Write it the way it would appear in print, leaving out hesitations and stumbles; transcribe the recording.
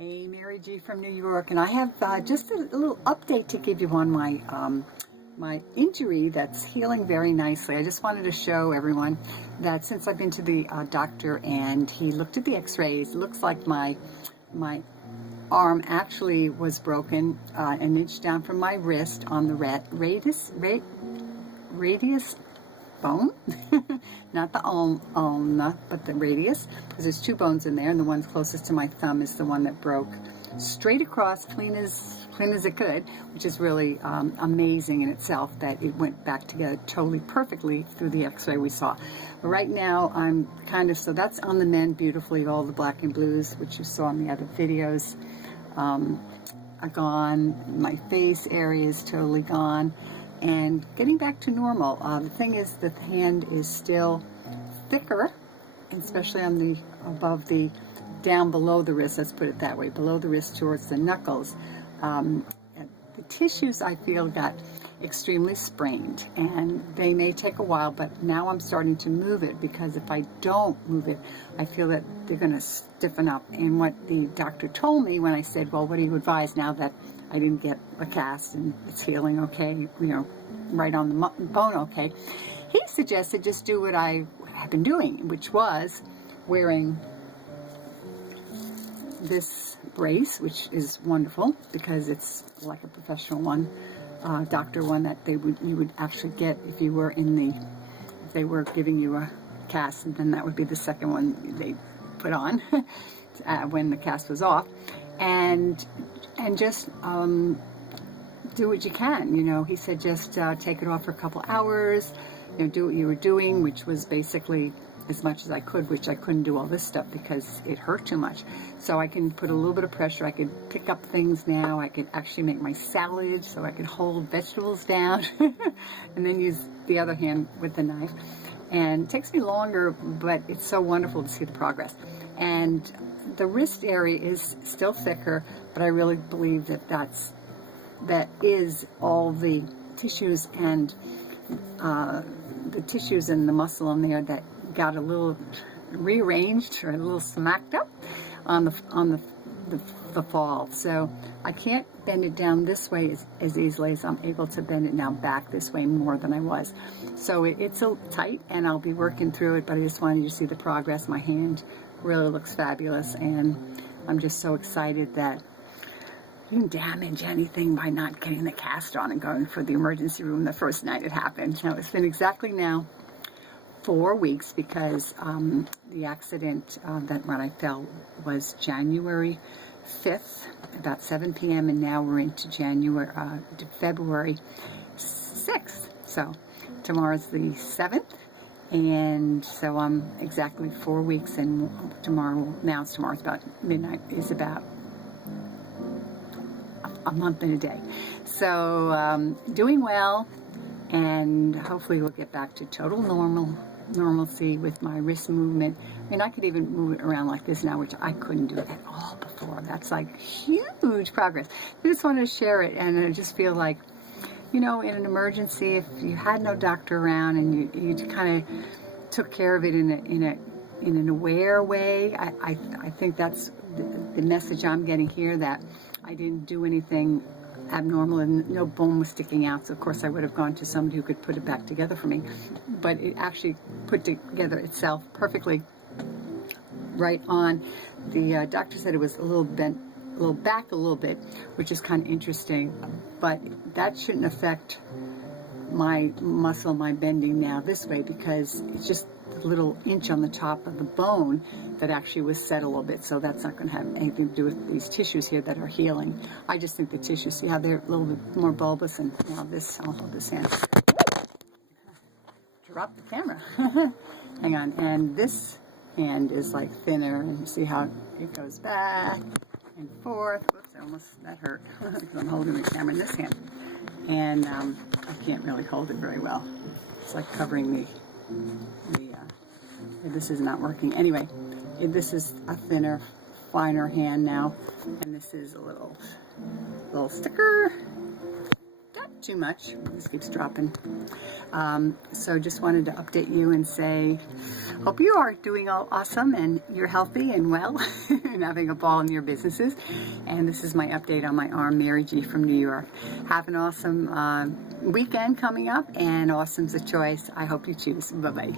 Hey, Mary G from New York, and I have just a little update to give you on my my injury that's healing very nicely. I just wanted to show everyone that since I've been to the doctor and he looked at the x-rays, it looks like my arm actually was broken an inch down from my wrist on the radius bone, not the ulna, but the radius, because there's two bones in there, and the one closest to my thumb is the one that broke straight across, clean as it could, which is really amazing in itself that it went back together totally perfectly through the x-ray we saw. But right now I'm so that's on the mend beautifully. All the black and blues, which you saw in the other videos, are gone. My face area is totally gone and getting back to normal. The thing is that the hand is still thicker, especially on the down below the wrist, let's put it that way, below the wrist towards the knuckles. The tissues I feel got extremely sprained, and they may take a while, but now I'm starting to move it, because if I don't move it, I feel that they're going to stiffen up. And what the doctor told me when I said, well, what do you advise now that I didn't get a cast and it's healing okay, you know, right on the bone okay, he suggested just do what I have been doing, which was wearing this brace, which is wonderful because it's like a professional one, doctor one that you would actually get if you were if they were giving you a cast, and then that would be the second one they put on when the cast was off, and just do what you can. You know, he said just take it off for a couple hours, you know, do what you were doing, which was basically as much as I could, which I couldn't do all this stuff because it hurt too much. So I can put a little bit of pressure. I could pick up things now. I could actually make my salad, so I could hold vegetables down and then use the other hand with the knife. And it takes me longer, but it's so wonderful to see the progress. And the wrist area is still thicker, but I really believe that is all the tissues and the muscle in there that got a little rearranged or a little smacked up on the fall. So I can't bend it down this way as easily as I'm able to bend it now back this way more than I was. So it's a tight, and I'll be working through it, but I just wanted you to see the progress. My hand really looks fabulous, and I'm just so excited that you can damage anything by not getting the cast on and going for the emergency room the first night it happened. Now, it's been exactly now 4 weeks, because the accident that when I fell was January 5th, about 7 p.m., and now we're into February 6th. So tomorrow's the 7th, and so I'm exactly 4 weeks, and tomorrow's about midnight, is about a month and a day. So doing well, and hopefully we'll get back to total normalcy with my wrist movement. I mean, I could even move it around like this now, which I couldn't do at all before. That's like huge progress. I just wanted to share it, and I just feel like, you know, in an emergency, if you had no doctor around and you kind of took care of it in an aware way, I think that's the message I'm getting here, that I didn't do anything abnormal and no bone was sticking out. So of course I would have gone to somebody who could put it back together for me, but it actually put together itself perfectly right on. The doctor said it was a little bent, a little back a little bit, which is kind of interesting, but that shouldn't affect my muscle, my bending now this way, because it's just a little inch on the top of the bone that actually was set a little bit, so that's not going to have anything to do with these tissues here that are healing. I just think the tissues, see how they're a little bit more bulbous, and now I'll hold this hand. Drop the camera. Hang on, and this hand is like thinner, and you see how it goes back and forth. Whoops, that hurt. I'm holding the camera in this hand, and I can't really hold it very well. It's like covering this is not working. Anyway, this is a thinner, finer hand now, and this is a little sticker. too much. This keeps dropping. So just wanted to update you and say, hope you are doing all awesome and you're healthy and well and having a ball in your businesses. And this is my update on my arm, Mary G from New York. Have an awesome weekend coming up, and awesome's a choice. I hope you choose. Bye-bye.